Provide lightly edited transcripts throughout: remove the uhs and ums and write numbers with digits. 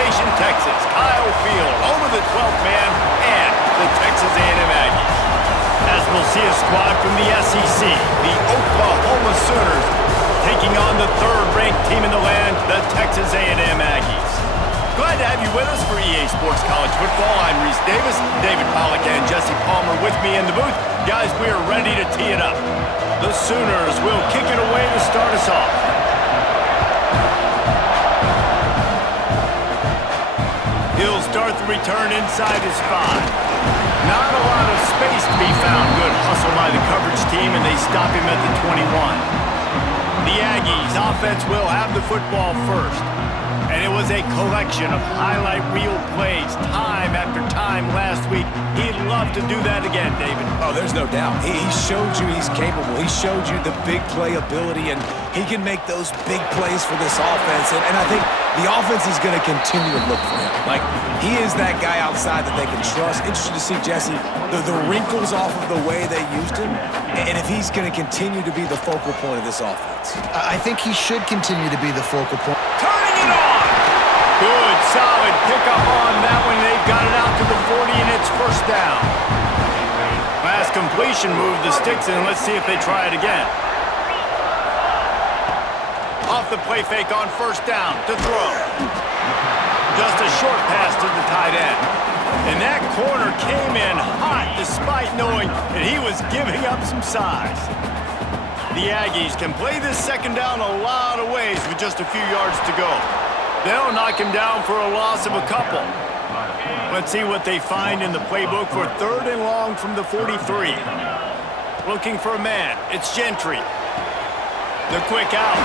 Station, Texas, Kyle Field, home of the 12th man and the Texas A&M Aggies. As we'll see a squad from the SEC, the Oklahoma Sooners, taking on the third-ranked team in the land, the Texas A&M Aggies. Glad to have you with us for EA Sports College Football. I'm Reese Davis, David Pollack, and Jesse Palmer with me in the booth. Guys, we are ready to tee it up. The Sooners will kick it away to start us off. He'll start the return inside his 5. Not a lot of space to be found. Good hustle by the coverage team, and they stop him at the 21. The Aggies offense will have the football first. And it was a collection of highlight reel plays time after time last week. He'd love to do that again, David. Oh, there's no doubt. He showed you he's capable. He showed you the big play ability, and he can make those big plays for this offense. And I think the offense is going to continue to look for him. Like, he is that guy outside that they can trust. Interesting to see, Jesse, the wrinkles off of the way they used him, and if he's going to continue to be the focal point of this offense. I think he should continue to be the focal point. Turning it on! Good, solid pickup on that one. They've got it out to the 40, and it's first down. Last completion moved the sticks in. Let's see if they try it again. Off the play fake on first down to throw. Just a short pass to the tight end. And that corner came in hot despite knowing that he was giving up some size. The Aggies can play this second down a lot of ways with just a few yards to go. They'll knock him down for a loss of a couple. Let's see what they find in the playbook for third and long from the 43. Looking for a man. It's Gentry. The quick out.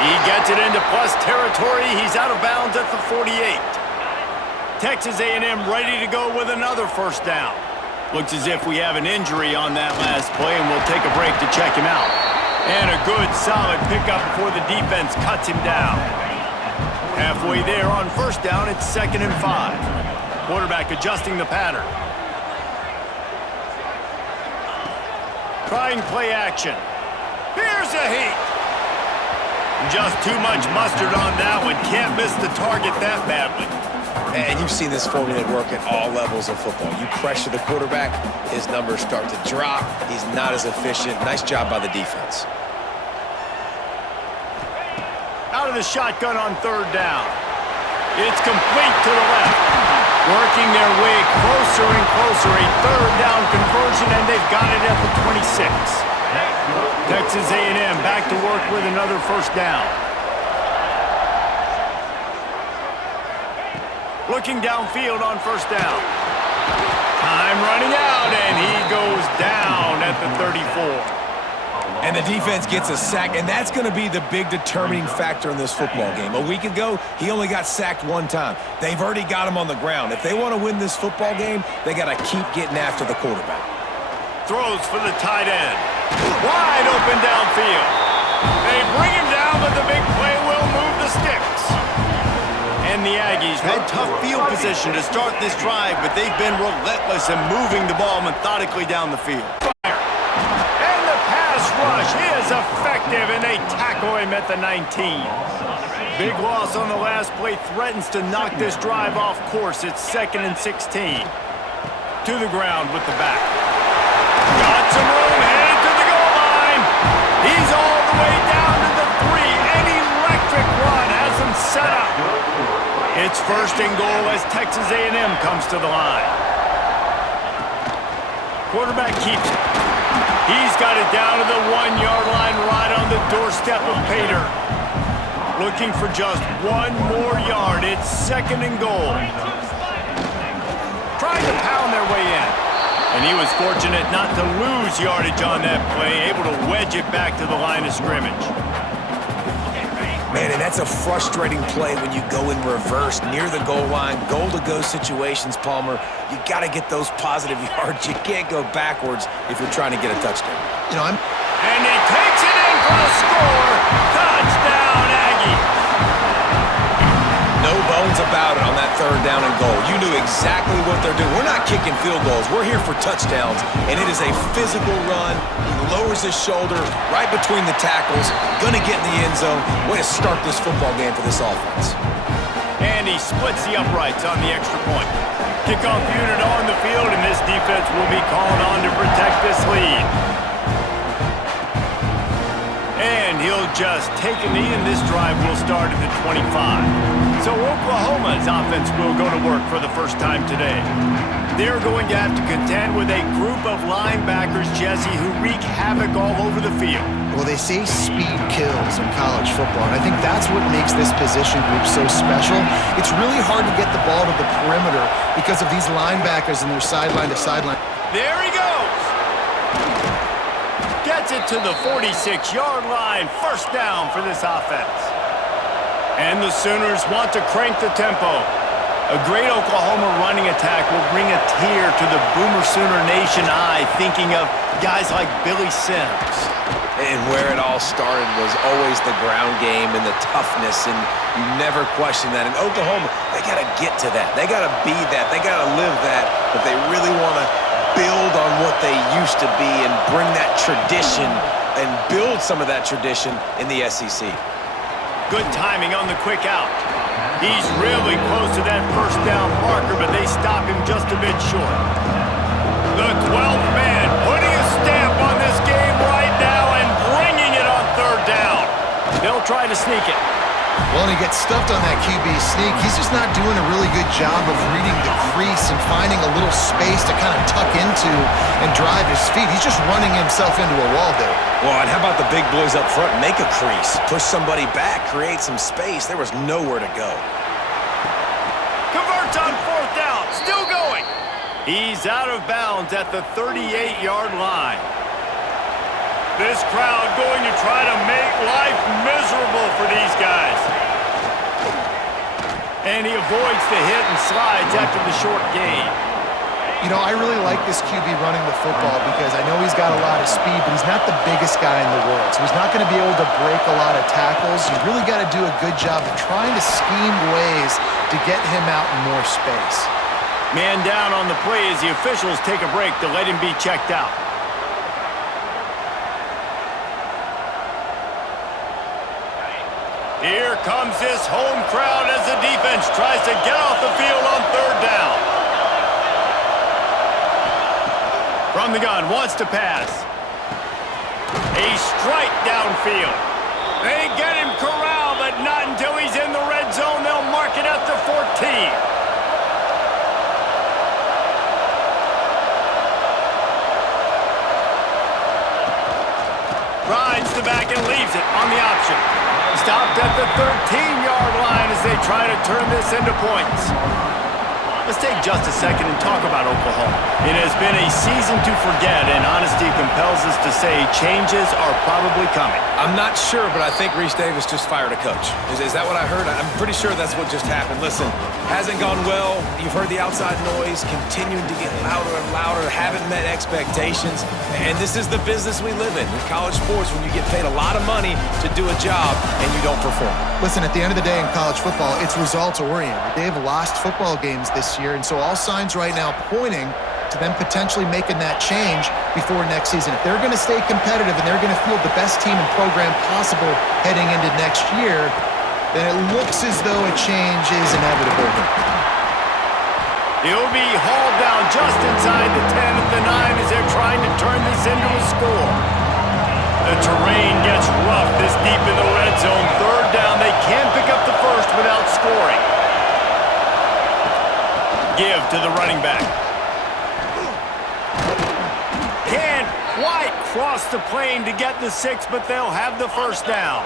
He gets it into plus territory. He's out of bounds at the 48. Texas A&M ready to go with another first down. Looks as if we have an injury on that last play, and we'll take a break to check him out. And a good, solid pickup before the defense cuts him down. Halfway there on first down, it's 2nd and 5. Quarterback adjusting the pattern. Trying play action. Here's a heat. Just too much mustard on that one. Can't miss the target that badly. And you've seen this formula work at all levels of football. You pressure the quarterback, his numbers start to drop. He's not as efficient. Nice job by the defense. Out of the shotgun on third down. It's complete to the left. Working their way closer and closer. A third down conversion, and they've got it at the 26. Texas A&M back to work with another first down. Looking downfield on first down. Time running out, and he goes down at the 34. And the defense gets a sack, and that's going to be the big determining factor in this football game. A week ago, he only got sacked one time. They've already got him on the ground. If they want to win this football game, they got to keep getting after the quarterback. Throws for the tight end. Wide open downfield. They bring him down, but the big play will move the sticks. And the Aggies had tough field position to start this drive, but they've been relentless in moving the ball methodically down the field. And the pass rush is effective, and they tackle him at the 19. Big loss on the last play threatens to knock this drive off course. It's 2nd and 16. To the ground with the back. Got some room, headed to the goal line. He's all the way down to the 3. An electric run has him set up. It's 1st and goal as Texas A&M comes to the line. Quarterback keeps it. He's got it down to the 1-yard line right on the doorstep of Pater. Looking for just one more yard. It's 2nd and goal. Trying to pound their way in. And he was fortunate not to lose yardage on that play, able to wedge it back to the line of scrimmage. Man, and that's a frustrating play when you go in reverse near the goal line, goal-to-go situations, Palmer. You got to get those positive yards. You can't go backwards if you're trying to get a touchdown. And he takes it in for a score. Touchdown, Aggie. No bones about it on that 3rd down and goal. You knew exactly what they're doing. We're not kicking field goals. We're here for touchdowns, and it is a physical run. He lowers his shoulder right between the tackles, going to get in the end zone. Way to start this football game for this offense. And he splits the uprights on the extra point. Kickoff unit on the field, and this defense will be called on to protect this lead. And he'll just take a knee, and this drive will start at the 25. So Oklahoma's offense will go to work for the first time today. They're going to have to contend with a group of linebackers, Jesse, who wreak havoc all over the field. Well, they say speed kills in college football, and I think that's what makes this position group so special. It's really hard to get the ball to the perimeter because of these linebackers and their sideline to sideline. There he goes! Gets it to the 46-yard line. First down for this offense. And the Sooners want to crank the tempo. A great Oklahoma running attack will bring a tear to the Boomer Sooner Nation eye, thinking of guys like Billy Sims. And where it all started was always the ground game and the toughness, and you never question that. In Oklahoma, they got to get to that. They got to be that. They got to live that. But they really want to build on what they used to be and bring that tradition and build some of that tradition in the SEC. Good timing on the quick out. He's really close to that first down marker, but they stop him just a bit short. The 12th man putting a stamp on this game right now and bringing it on third down. They'll try to sneak it. Well, and he gets stuffed on that QB sneak. He's just not doing a really good job of reading the crease and finding a little space to kind of tuck into and drive his feet. He's just running himself into a wall there. Well, and how about the big boys up front? Make a crease. Push somebody back. Create some space. There was nowhere to go. Converts on fourth down. Still going. He's out of bounds at the 38-yard line. This crowd going to try to make life miserable for these guys. And he avoids the hit and slides after the short gain. You know, I really like this QB running the football because I know he's got a lot of speed, but he's not the biggest guy in the world. So he's not going to be able to break a lot of tackles. You really got to do a good job of trying to scheme ways to get him out in more space. Man down on the play as the officials take a break to let him be checked out. Here comes this home crowd as the defense tries to get off the field on third down. From the gun, wants to pass. A strike downfield. They get him corralled, but not until he's in the red zone. They'll mark it at the 14. Rides the back and leaves it on the option. Stopped at the 13-yard line as they try to turn this into points. Let's take just a second and talk about Oklahoma. It has been a season to forget, and honesty compels us to say changes are probably coming. I'm not sure, but I think Reese Davis just fired a coach. Is that what I heard? I'm pretty sure that's what just happened. Listen, hasn't gone well. You've heard the outside noise, continuing to get louder and louder, haven't met expectations. And this is the business we live in college sports, when you get paid a lot of money to do a job and you don't perform. Listen, at the end of the day in college football, it's results-oriented. They've lost football games this year, and so all signs right now pointing to them potentially making that change before next season. If they're going to stay competitive and they're going to field the best team and program possible heading into next year, then it looks as though a change is inevitable. He'll be hauled down just inside the 10 at the 9 as they're trying to turn this into a score. The terrain gets rough this deep in the red zone. Third down, they can't pick up the first without scoring. Give to the running back. Can't quite cross the plane to get the 6, but they'll have the first down.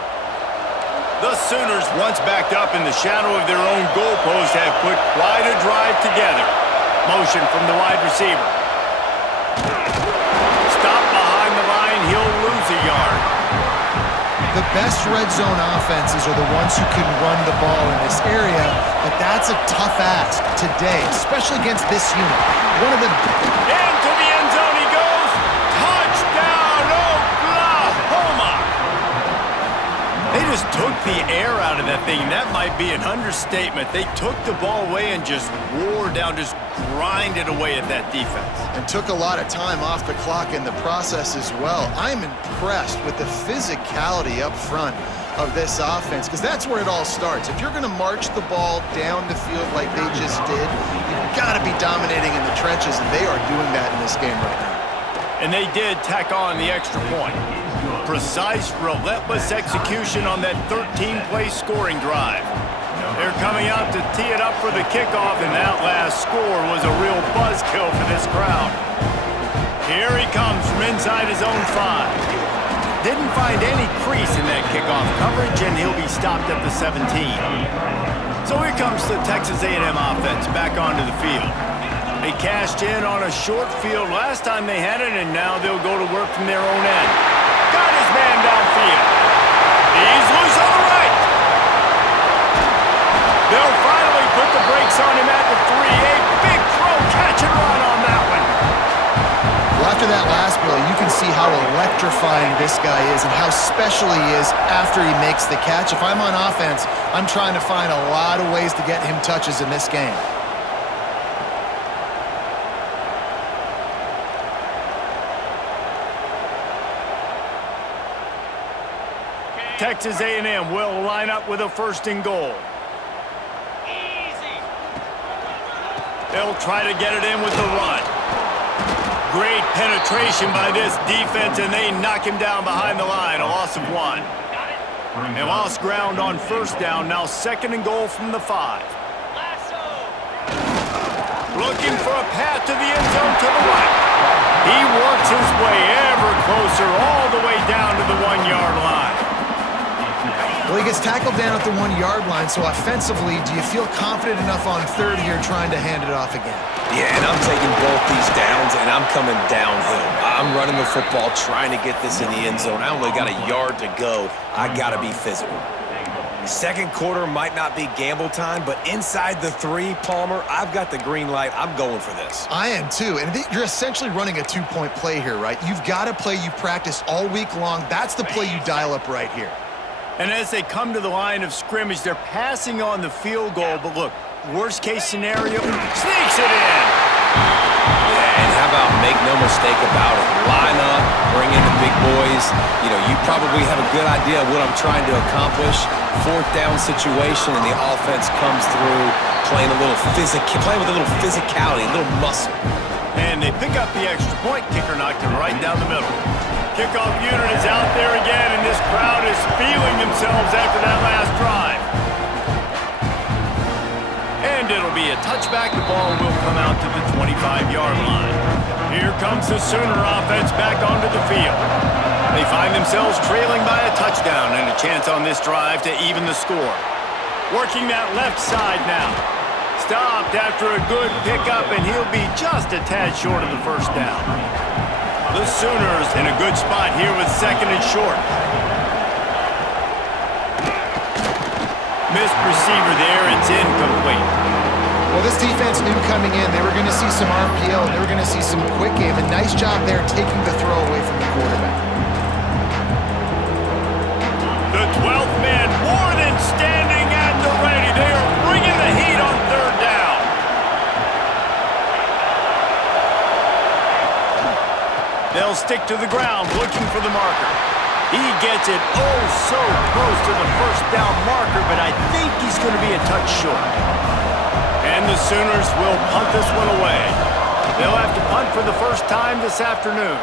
The Sooners, once backed up in the shadow of their own goalpost, have put quite a drive together. Motion from the wide receiver. Stop behind the line, he'll lose a yard. The best red zone offenses are the ones who can run the ball in this area, but that's a tough ask today, especially against this unit. One of the... Into the end zone he goes. Touchdown, Oklahoma! They just took the air out of that thing. That might be an understatement. They took the ball away and just wore down, just grinded away at that defense. And took a lot of time off the clock in the process as well. I'm impressed with the physicality up front of this offense, because that's where it all starts. If you're going to march the ball down the field like they just did, you've got to be dominating in the trenches, and they are doing that in this game right now. And they did tack on the extra point. Precise, relentless execution on that 13-play scoring drive. They're coming out to tee it up for the kickoff, and that last score was a real buzzkill for this crowd. Here he comes from inside his own 5. Didn't find any crease in that kickoff coverage, and he'll be stopped at the 17. So here comes the Texas A&M offense back onto the field. They cashed in on a short field last time they had it, and now they'll go to work from their own end. Got his man downfield. He's loose on the right. They'll finally put the brakes on him at the 3. A big throw, catch and run on that one. Well, after that last play, you can see how electrifying this guy is and how special he is after he makes the catch. If I'm on offense, I'm trying to find a lot of ways to get him touches in this game. Texas A&M will line up with a 1st and goal. They'll try to get it in with the run. Great penetration by this defense, and they knock him down behind the line. A loss of 1. They lost ground on 1st down. Now 2nd and goal from the 5. Looking for a path to the end zone to the right. He works his way ever closer all the way down to the 1-yard line. Well, he gets tackled down at the 1-yard line, so offensively, do you feel confident enough on 3rd here trying to hand it off again? Yeah, and I'm taking both these downs, and I'm coming downhill. I'm running the football, trying to get this in the end zone. I only got a yard to go. I got to be physical. 2nd quarter might not be gamble time, but inside the 3, Palmer, I've got the green light. I'm going for this. I am too, and you're essentially running a 2-point play here, right? You've got a play you practice all week long. That's the play you dial up right here. And as they come to the line of scrimmage, they're passing on the field goal. But look, worst case scenario, sneaks it in. Yeah, and how about make no mistake about it? Line up, bring in the big boys. You know, you probably have a good idea of what I'm trying to accomplish. 4th down situation, and the offense comes through playing with a little physicality, a little muscle. And they pick up the extra point. Kicker knocked it right down the middle. Kickoff unit is out there again, and this crowd is feeling themselves after that last drive. And it'll be a touchback. The ball will come out to the 25-yard line. Here comes the Sooner offense back onto the field. They find themselves trailing by a touchdown and a chance on this drive to even the score. Working that left side now. Stopped after a good pickup, and he'll be just a tad short of the 1st down. The Sooners in a good spot here with 2nd and short. Missed receiver there. It's incomplete. Well, this defense knew coming in they were going to see some RPO, and they were going to see some quick game. A nice job there taking the throw away from the quarterback. The 12th man more than standing at the ready. They are bringing the heat on 3rd down. They'll stick to the ground looking for the marker. He gets it oh so close to the 1st down marker, but I think he's going to be a touch short. And the Sooners will punt this one away. They'll have to punt for the 1st time this afternoon.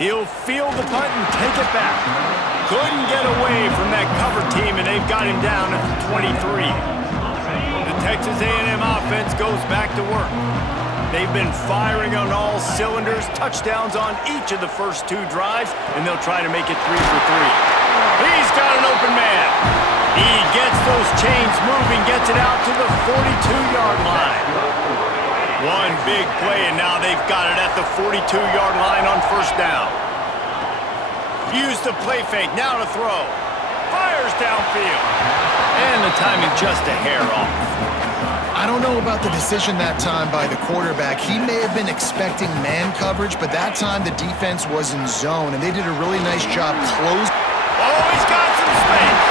He'll field the punt and take it back. Couldn't get away from that cover team, and they've got him down at the 23. The Texas A&M offense goes back to work. They've been firing on all cylinders, touchdowns on each of the first 2 drives, and they'll try to make it 3 for 3. He's got an open man. He gets those chains moving, gets it out to the 42-yard line. One big play, and now they've got it at the 42-yard line on 1st down. Use the play fake, now to throw. Fires downfield. And the timing just a hair off. I don't know about the decision that time by the quarterback. He may have been expecting man coverage, but that time the defense was in zone, and they did a really nice job closing. Oh, he's got some space.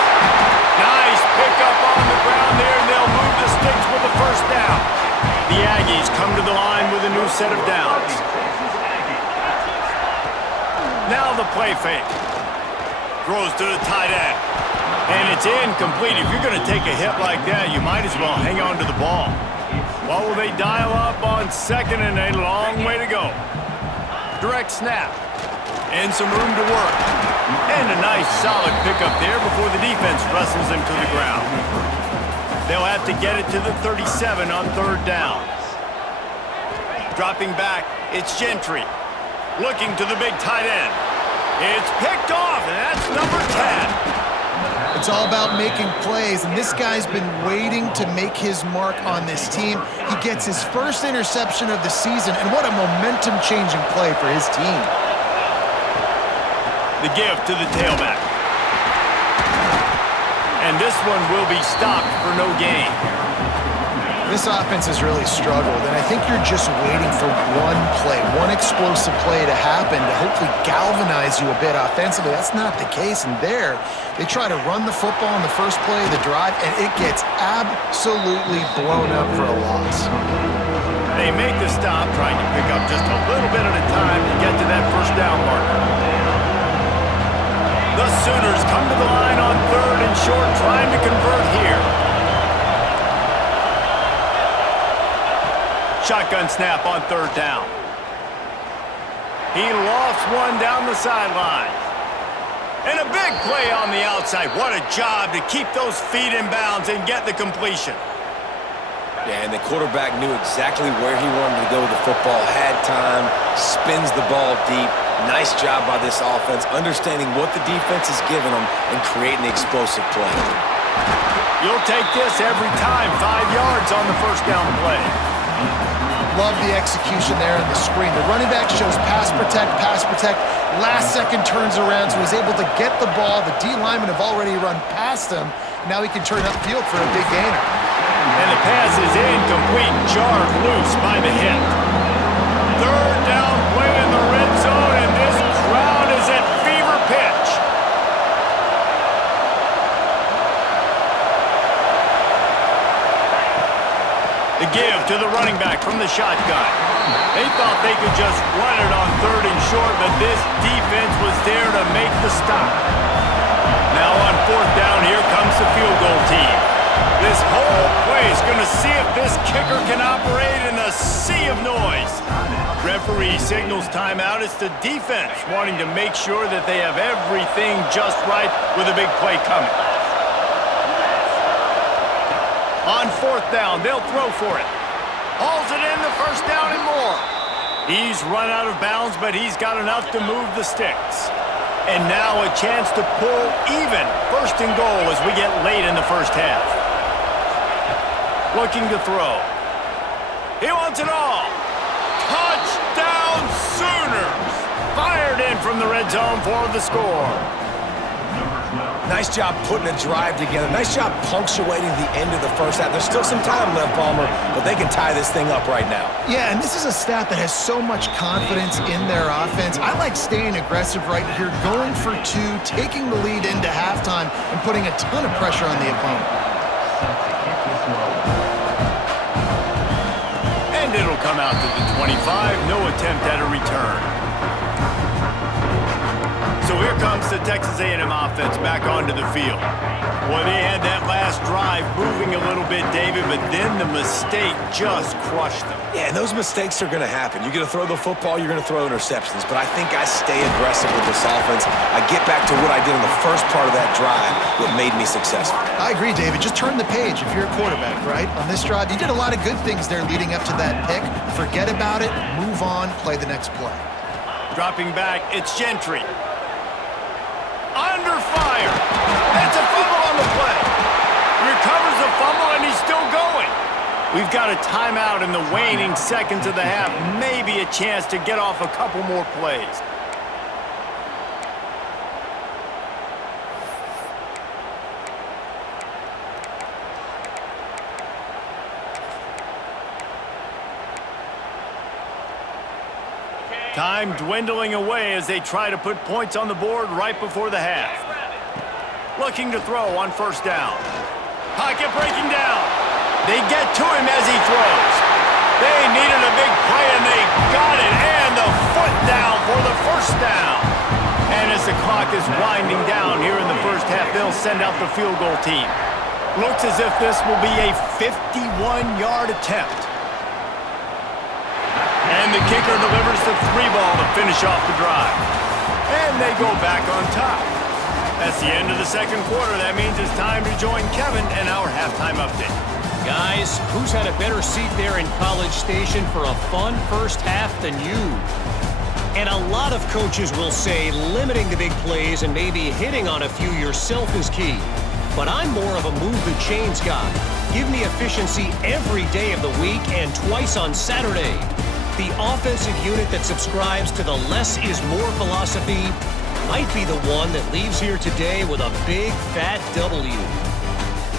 Nice pickup on the ground there, and they'll move the sticks with the 1st down. The Aggies come to the line with a new set of downs. Now the play fake. Throws to the tight end. And it's incomplete. If you're going to take a hit like that, you might as well hang on to the ball. What will they dial up on second and a long way to go? Direct snap. And some room to work. And a nice solid pickup there before the defense wrestles him to the ground. They'll have to get it to the 37 on third down. Dropping back, it's Gentry. Looking to the big tight end. It's picked off, and that's number 10. It's all about making plays, and this guy's been waiting to make his mark on this team. He gets his first interception of the season, and what a momentum-changing play for his team. The give to the tailback. And this one will be stopped for no gain. This offense has really struggled, and I think you're just waiting for one play, one explosive play to happen to hopefully galvanize you a bit offensively. That's not the case, and there, they try to run the football on the first play of the drive, and it gets absolutely blown up for a loss. They make the stop, trying to pick up just a little bit at a time to get to that first down marker. The Sooners come to the line on third and short, trying to convert here. Shotgun snap on third down. He lofts one down the sideline. And a big play on the outside. What a job to keep those feet in bounds and get the completion. Yeah, and the quarterback knew exactly where he wanted to go with the football, had time, spins the ball deep. Nice job by this offense, understanding what the defense is giving them and creating the explosive play. You'll take this every time. 5 yards on the first down play. Love the execution there on the screen. The running back shows pass protect, pass protect. Last second turns around, so he's able to get the ball. The D linemen have already run past him. Now he can turn upfield for a big gainer. And the pass is incomplete, jarred loose by the hip. Third down play in the red zone, and this crowd is at fever pitch. The give to the running back from the shotgun. They thought they could just run it on third and short, but this defense was there to make the stop. Now on fourth down, here comes the field goal team. This whole play is going to see if this kicker can operate in a sea of noise. Referee signals timeout. It's the defense wanting to make sure that they have everything just right with a big play coming. On fourth down, they'll throw for it. Hauls it in, the first down and more. He's run out of bounds, but he's got enough to move the sticks. And now a chance to pull even first and goal as we get late in the first half. Looking to throw. He wants it all. Touchdown Sooners! Fired in from the red zone for the score. Nice job putting a drive together. Nice job punctuating the end of the first half. There's still some time left, Palmer, but they can tie this thing up right now. Yeah, and this is a staff that has so much confidence in their offense. I like staying aggressive right here, going for two, taking the lead into halftime, and putting a ton of pressure on the opponent. And it'll come out to the 25. No attempt at a return. So here comes the Texas A&M offense back onto the field. Boy, they had that last drive moving a little bit, David, but then the mistake just crushed them. Yeah, and those mistakes are going to happen. You're going to throw the football, you're going to throw interceptions, but I think I stay aggressive with this offense. I get back to what I did in the first part of that drive that made me successful. I agree, David. Just turn the page if you're a quarterback, right? On this drive, you did a lot of good things there leading up to that pick. Forget about it, move on, play the next play. Dropping back, it's Gentry. Under fire. That's a fumble on the play. Recovers the fumble, and he's still going. We've got a timeout in the waning seconds of the half. Maybe a chance to get off a couple more plays. Time dwindling away as they try to put points on the board right before the half. Looking to throw on first down. Pocket breaking down. They get to him as he throws. They needed a big play, and they got it. And the foot down for the first down. is winding down here in the first half. They'll send out the field goal team. Looks as if this will be a 51-yard attempt. And the kicker delivers the 3-ball to finish off the drive. And they go back on top. That's the end of the second quarter. That means it's time to join Kevin and our halftime update. Guys, who's had a better seat there in College Station for a fun first half than you? And a lot of coaches will say limiting the big plays and maybe hitting on a few yourself is key. But I'm more of a move the chains guy. Give me efficiency every day of the week and twice on Saturday. The offensive unit that subscribes to the less is more philosophy might be the one that leaves here today with a big fat W.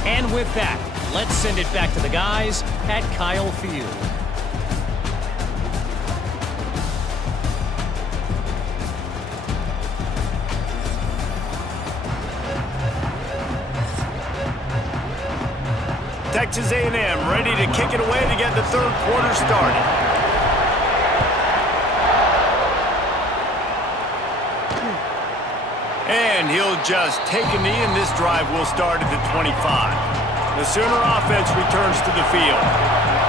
And with that, let's send it back to the guys at Kyle Field. Texas A&M ready to kick it away to get the third quarter started. And he'll just take a knee, and this drive will start at the 25. The Sooner offense returns to the field.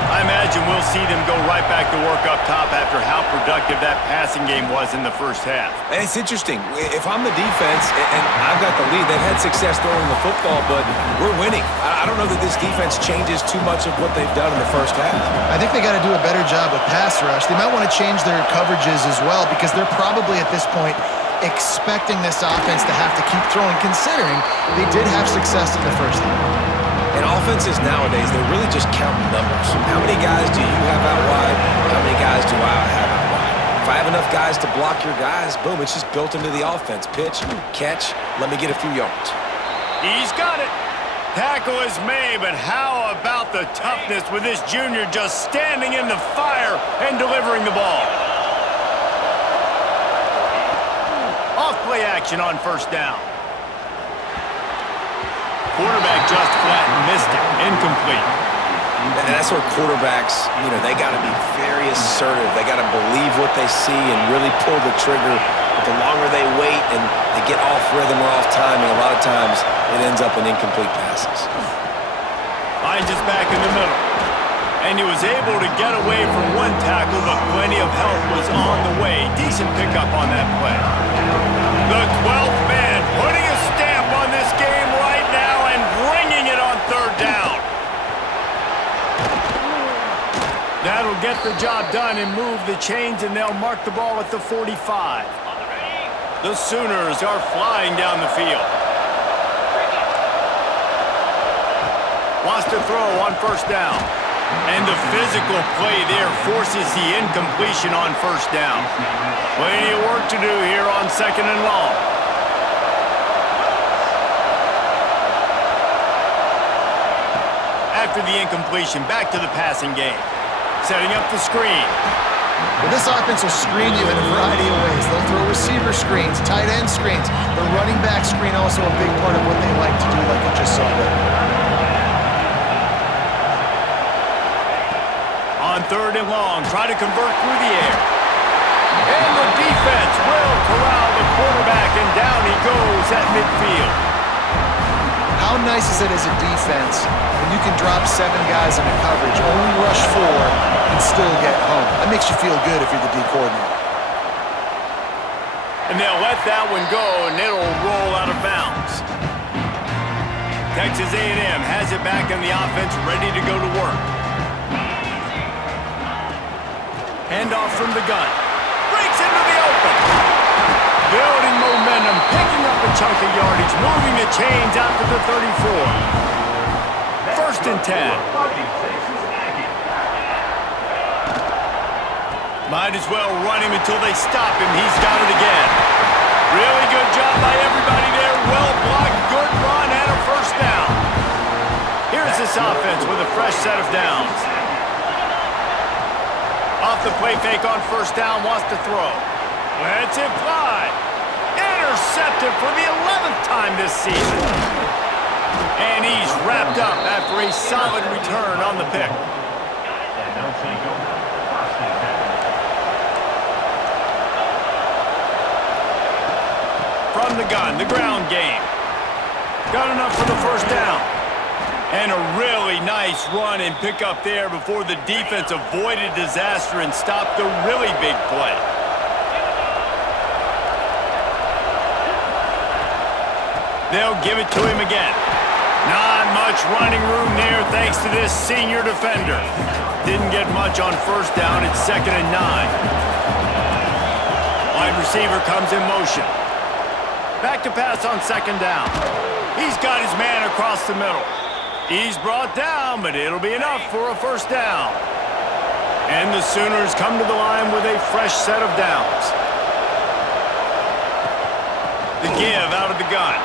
I imagine we'll see them go right back to work up top after how productive that passing game was in the first half. And it's interesting. If I'm the defense and I've got the lead, they've had success throwing the football, but we're winning. I don't know that this defense changes too much of what they've done in the first half. I think they got to do a better job with pass rush. They might want to change their coverages as well because they're probably at this point expecting this offense to have to keep throwing, considering they did have success in the first half. And offenses nowadays, they're really just counting numbers. How many guys do you have out wide? How many guys do I have out wide? If I have enough guys to block your guys, boom, it's just built into the offense. Pitch, catch, let me get a few yards. He's got it. Tackle is made, but how about the toughness with this junior just standing in the fire and delivering the ball? Off-play action on first down. Quarterback just flat and missed it. Incomplete. And that's where quarterbacks, they got to be very assertive. They got to believe what they see and really pull the trigger. But the longer they wait and they get off rhythm or off timing, a lot of times it ends up in incomplete passes. Hines is back in the middle. And he was able to get away from one tackle, but plenty of help was on the way. Decent pickup on that play. The 12th man putting a stamp on this game right now and bringing it on third down. That'll get the job done and move the chains, and they'll mark the ball at the 45. The Sooners are flying down the field. Wants to throw on first down. And the physical play there forces the incompletion on first down. Plenty of work to do here on second and long. After the incompletion, back to the passing game. Setting up the screen. Well, this offense will screen you in a variety of ways. They'll throw receiver screens, tight end screens. The running back screen also a big part of what they like to do, like we just saw there. On third and long, try to convert through the air. And the defense will corral the quarterback, and down he goes at midfield. How nice is it as a defense when you can drop 7 guys in a coverage, only rush 4, and still get home? That makes you feel good if you're the D coordinator. And they'll let that one go, and it'll roll out of bounds. Texas A&M has it back on the offense, ready to go to work. Handoff from the gun. Breaks into the open. Building momentum, picking up a chunk of yardage, moving the chains out to the 34. First and 10. Might as well run him until they stop him. He's got it again. Really good job by everybody there. Well blocked, good run, and a first down. Here's this offense with a fresh set of downs. Off the play fake on first down, wants to throw. Lets it fly. Intercepted for the 11th time this season. And he's wrapped up after a solid return on the pick. From from the gun, the ground game. Got enough for the first down. And a really nice run and pick up there before the defense avoided disaster and stopped the really big play. They'll give it to him again. Not much running room there thanks to this senior defender. Didn't get much on first down. It's 2nd and 9. Wide receiver comes in motion. Back to pass on 2nd down. He's got his man across the middle. He's brought down, but it'll be enough for a first down. And the Sooners come to the line with a fresh set of downs. The give out of the gun.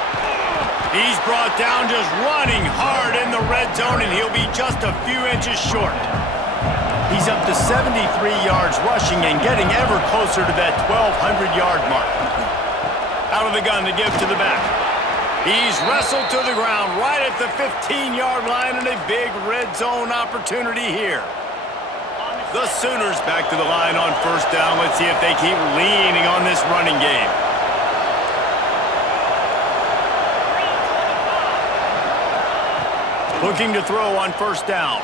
He's brought down just running hard in the red zone, and he'll be just a few inches short. He's up to 73 yards rushing and getting ever closer to that 1,200-yard mark. Out of the gun to give to the back. He's wrestled to the ground right at the 15-yard line, and a big red zone opportunity here. The Sooners back to the line on first down. Let's see if they keep leaning on this running game. Looking to throw on first down.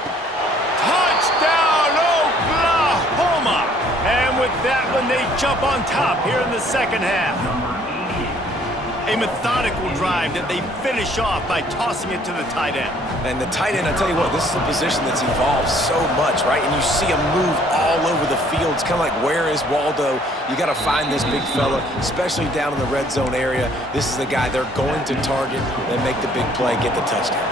Touchdown, Oklahoma! And with that one, they jump on top here in the second half. A methodical drive that they finish off by tossing it to the tight end. And the tight end, I tell you what, this is a position that's evolved so much, right? And you see him move all over the field. It's kind of like, where is Waldo? You got to find this big fella, especially down in the red zone area. This is the guy they're going to target and make the big play, get the touchdown.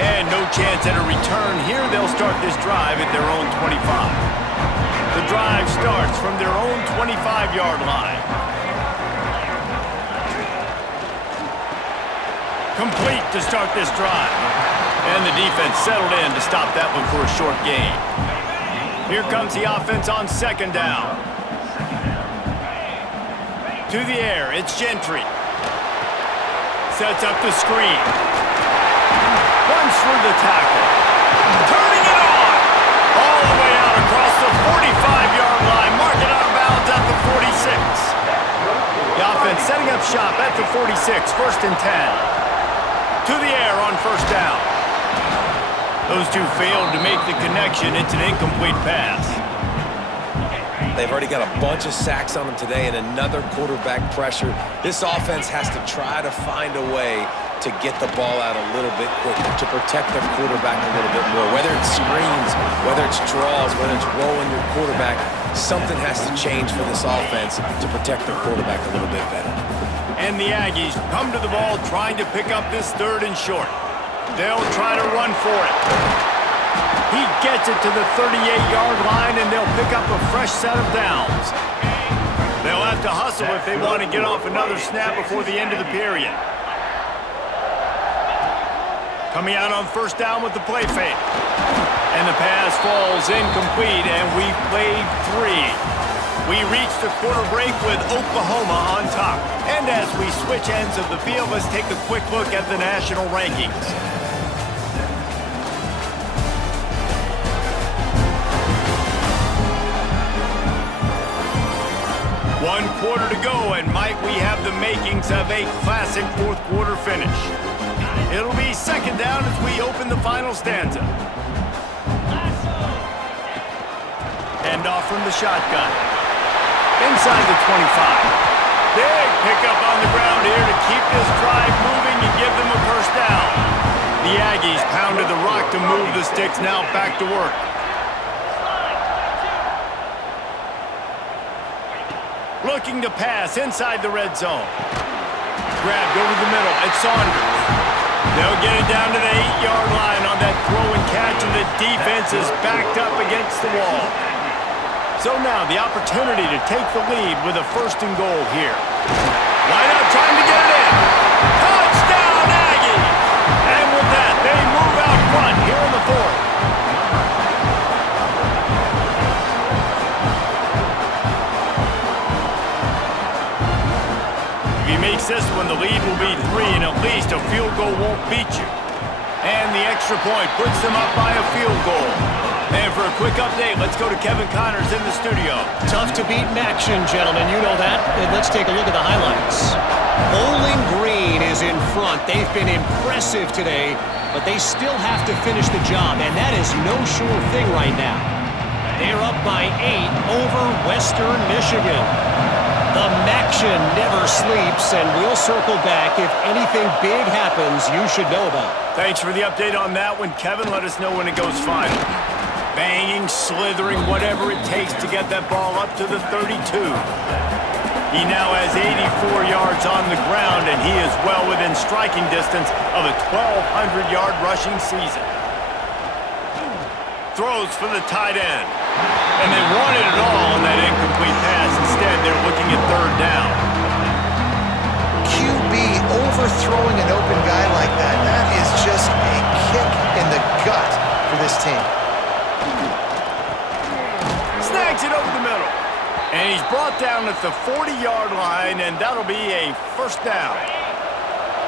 And no chance at a return here. They'll start this drive at their own 25. The drive starts from their own 25-yard line. Complete to start this drive. And the defense settled in to stop that one for a short gain. Here comes the offense on 2nd down. To the air, it's Gentry. Sets up the screen. Runs through the tackle. Turning it on! All the way out across the 45-yard line. Mark it out of bounds at the 46. The offense setting up shop at the 46. 1st and 10. To the air on first down. Those two failed to make the connection. It's an incomplete pass. They've already got a bunch of sacks on them today and another quarterback pressure. This offense has to try to find a way to get the ball out a little bit quicker, to protect their quarterback a little bit more. Whether it's screens, whether it's draws, whether it's rolling your quarterback, something has to change for this offense to protect their quarterback a little bit better. And the Aggies come to the ball trying to pick up this 3rd and short. They'll try to run for it. He gets it to the 38-yard line, and they'll pick up a fresh set of downs. They'll have to hustle if they want to get off another snap before the end of the period. Coming out on first down with the play fake. And the pass falls incomplete, and we've played 3. We reach the quarter break with Oklahoma on top. And as we switch ends of the field, let's take a quick look at the national rankings. One quarter to go, and might we have the makings of a classic 4th quarter finish. It'll be 2nd down as we open the final stanza. Hand off from the shotgun. Inside the 25. Big pickup on the ground here to keep this drive moving and give them a first down. The Aggies pounded the rock to move the sticks, now back to work. Looking to pass inside the red zone. Grabbed over the middle. It's Saunders. They'll get it down to the 8-yard line on that throw and catch, and the defense is backed up against the wall. So now the opportunity to take the lead with a 1st and goal here. Why not trying to get it in? Touchdown, Aggies! And with that, they move out front here in the 4th. If he makes this one, the lead will be 3, and at least a field goal won't beat you. And the extra point puts them up by a field goal. And And for a quick update, let's go to Kevin Connors in the studio. Tough to beat in action, gentlemen. You know that. And let's take a look at the highlights. Bowling Green is in front. They've been impressive today, but they still have to finish the job, and that is no sure thing right now. They're up by 8 over Western Michigan. The Maction never sleeps, and we'll circle back if anything big happens you should know about. Thanks for the update on that one, Kevin. Let us know when it goes final. Banging, slithering, whatever it takes to get that ball up to the 32. He now has 84 yards on the ground, and he is well within striking distance of a 1,200-yard rushing season. Throws for the tight end. And they wanted it all on that incomplete pass. Instead, they're looking at third down. QB overthrowing an open guy like that, that is just a kick in the gut for this team. Snags it over the middle. And he's brought down at the 40-yard line, and that'll be a first down.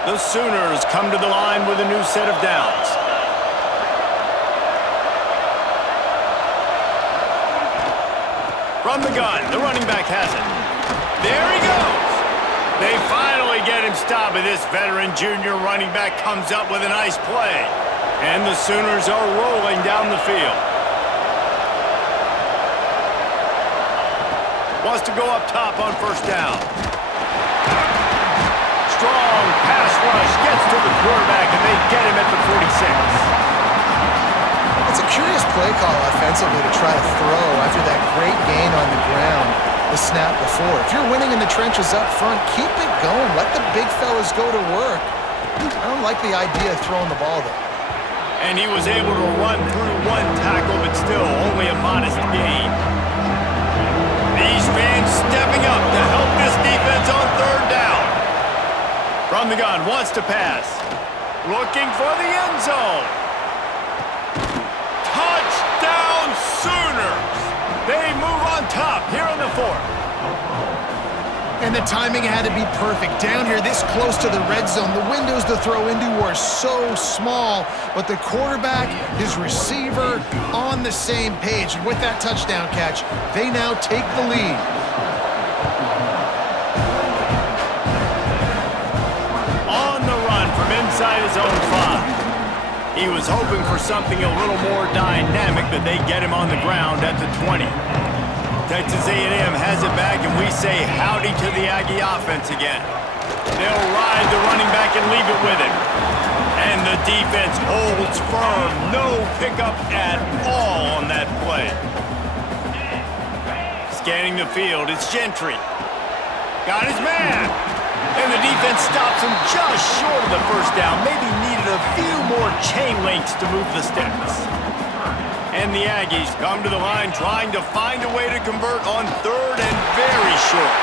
The Sooners come to the line with a new set of downs. From the gun, the running back has it. There he goes. They finally get him stopped, and this veteran junior running back comes up with a nice play. And the Sooners are rolling down the field. Wants to go up top on first down. Strong pass rush gets to the quarterback, and they get him at the 46. It's a curious play call offensively to try to throw after that great gain on the ground the snap before. If you're winning in the trenches up front, keep it going. Let the big fellas go to work. I don't like the idea of throwing the ball there. And he was able to run through one tackle, but still only a modest gain. These fans stepping up to help this defense on third down. From the gun, wants to pass. Looking for the end zone. Touchdown Sooners! They move on top here in the fourth. And the timing had to be perfect. Down here this close to the red zone, the windows to throw into are so small, but the quarterback, his receiver, on the same page. And with that touchdown catch, they now take the lead. On the run from inside his own 5. He was hoping for something a little more dynamic, but they get him on the ground at the 20. Texas A&M has it back, and we say howdy to the Aggie offense again. They'll ride the running back and leave it with him. And the defense holds firm. No pickup at all on that play. Scanning the field, it's Gentry. Got his man. And the defense stops him just short of the first down. Maybe needed a few more chain links to move the sticks. And the Aggies come to the line trying to find a way to convert on third and very short.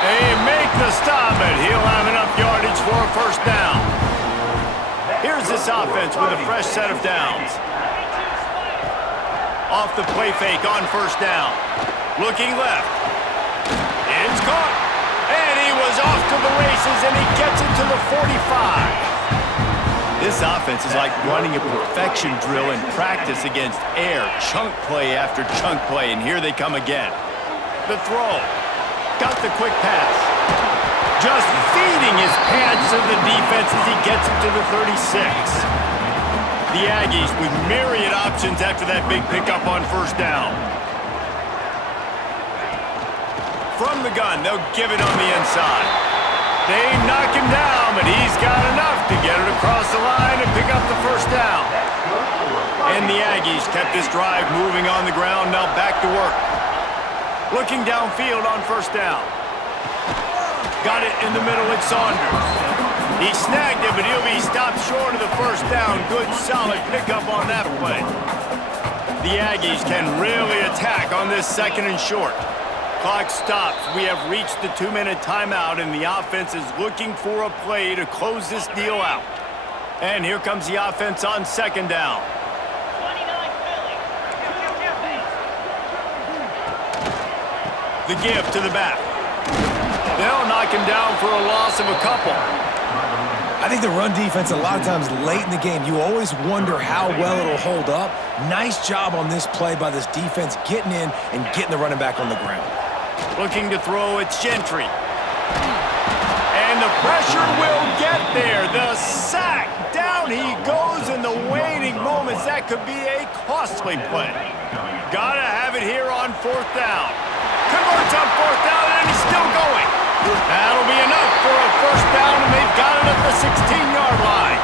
They make the stop, but he'll have enough yardage for a first down. Here's this offense with a fresh set of downs. Off the play fake on first down. Looking left. It's caught. And he was off to the races, and he gets it to the 45. This offense is like running a perfection drill in practice against air. Chunk play after chunk play, and here they come again. The throw. Got the quick pass. Just feeding his pads to the defense as he gets it to the 36. The Aggies with myriad options after that big pickup on first down. From the gun, they'll give it on the inside. They knock him down, but he's got enough to get it across the line and pick up the first down. And the Aggies kept this drive moving on the ground, now back to work. Looking downfield on first down. Got it in the middle with Saunders. He snagged it, but he'll be stopped short of the first down. Good, solid pickup on that play. The Aggies can really attack on this second and short. Clock stops. We have reached the 2-minute timeout, and the offense is looking for a play to close this deal out. And here comes the offense on second down. The give to the back. They'll knock him down for a loss of a couple. I think the run defense, a lot of times late in the game, you always wonder how well it'll hold up. Nice job on this play by this defense, getting in and getting the running back on the ground. Looking to throw, it's Gentry. And the pressure will get there. The sack. Down he goes in the waning moments. That could be a costly play. Gotta have it here on 4th down. Converts on 4th down, and he's still going. That'll be enough for a 1st down, and they've got it at the 16-yard line.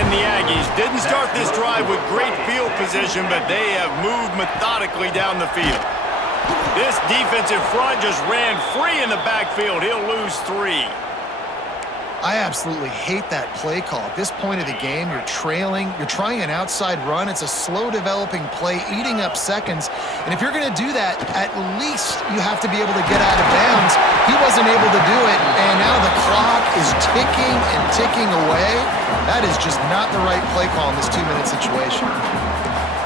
And the Aggies didn't start this drive with great field position, but they have moved methodically down the field. This defensive front just ran free in the backfield. He'll lose 3. I absolutely hate that play call. At this point of the game, you're trailing, you're trying an outside run. It's a slow developing play, eating up seconds. And if you're going to do that, at least you have to be able to get out of bounds. He wasn't able to do it, and now the clock is ticking and ticking away. That is just not the right play call in this 2-minute situation.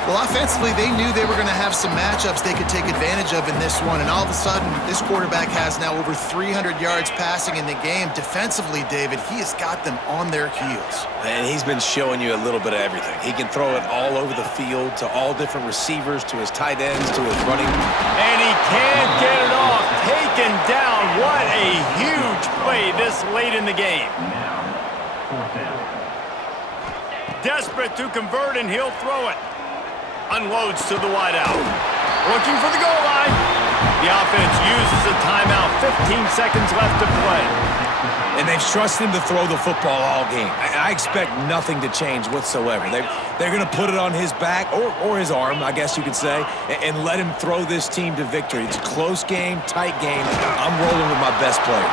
Well, offensively, they knew they were going to have some matchups they could take advantage of in this one, and all of a sudden, this quarterback has now over 300 yards passing in the game. Defensively, David, he has got them on their heels. And he's been showing you a little bit of everything. He can throw it all over the field to all different receivers, to his tight ends, to his running. And he can't get it off. Taken down. What a huge play this late in the game. Desperate to convert, and he'll throw it. Unloads to the wideout. Looking for the goal line. The offense uses a timeout. 15 seconds left to play. And they've trusted him to throw the football all game. I expect nothing to change whatsoever. They're going to put it on his back, or his arm, I guess you could say, and let him throw this team to victory. It's a close game, tight game. I'm rolling with my best player.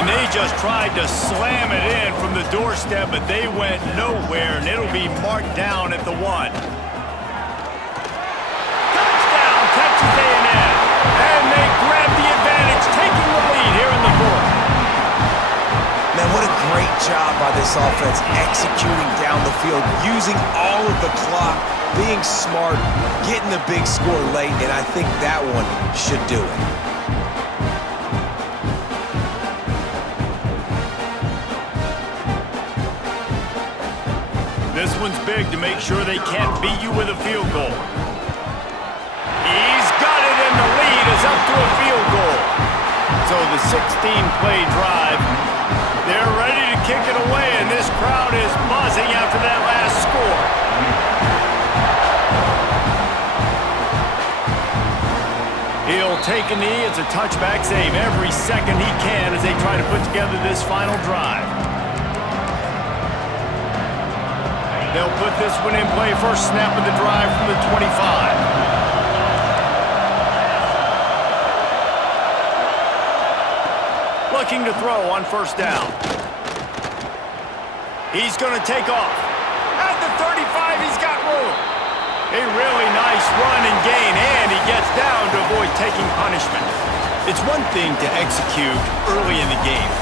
And they just tried to slam it in from the doorstep, but they went nowhere, and it'll be marked down at the 1. Touchdown, Texas A&M. And they grab the advantage, taking the lead here in the 4th. Man, what a great job by this offense executing down the field, using all of the clock, being smart, getting the big score late, and I think that one should do it. This one's big to make sure they can't beat you with a field goal. He's got it, and the lead is up to a field goal. So the 16-play drive, they're ready to kick it away, and this crowd is buzzing after that last score. He'll take a knee. It's a touchback save every second he can as they try to put together this final drive. They'll put this one in play. First snap of the drive from the 25. Looking to throw on 1st down. He's going to take off. At the 35, he's got room. A really nice run and gain, and he gets down to avoid taking punishment. It's one thing to execute early in the game.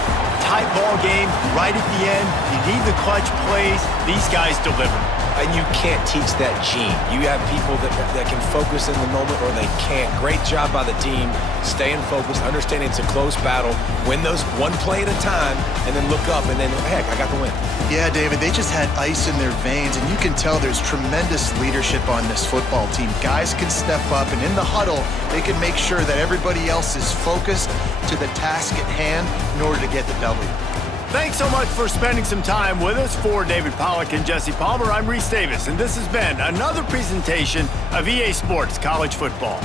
Tight ball game, right at the end, you need the clutch plays. These guys deliver. And you can't teach that gene. You have people that can focus in the moment or they can't. Great job by the team, staying focused, understanding it's a close battle, win those one play at a time, and then look up and then, heck, I got the win. Yeah, David, they just had ice in their veins, and you can tell there's tremendous leadership on this football team. Guys can step up, and in the huddle, they can make sure that everybody else is focused to the task at hand in order to get the W. Thanks so much for spending some time with us. For David Pollack and Jesse Palmer, I'm Reese Davis, and this has been another presentation of EA Sports College Football.